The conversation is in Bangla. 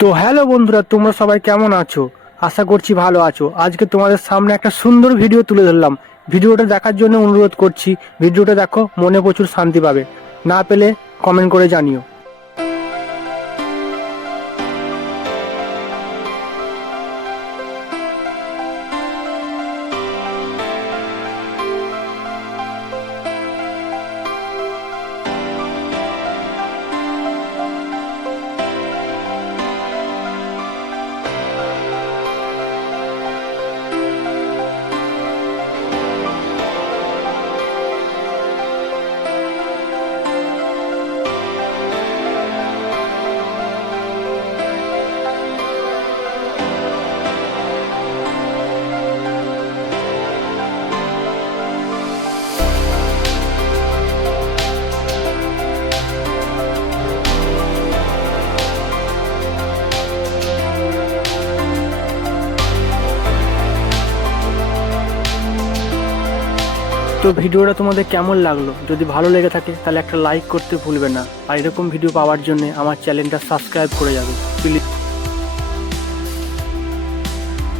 তো হ্যালো বন্ধুরা, তোমরা সবাই কেমন আছো? আশা করছি ভালো আছো। আজকে তোমাদের সামনে একটা সুন্দর ভিডিও তুলে ধরলাম। ভিডিওটা দেখার জন্য অনুরোধ করছি। ভিডিওটা দেখো, মনে প্রচুর শান্তি পাবে। না পেলে কমেন্ট করে জানিও। তো ভিডিওটা তোমাদের কেমন লাগলো? যদি ভালো লেগে থাকে তাহলে একটা লাইক করতে ভুলবে না। আর এরকম ভিডিও পাওয়ার জন্য আমার চ্যানেলটা সাবস্ক্রাইব করে যাবে প্লিজ।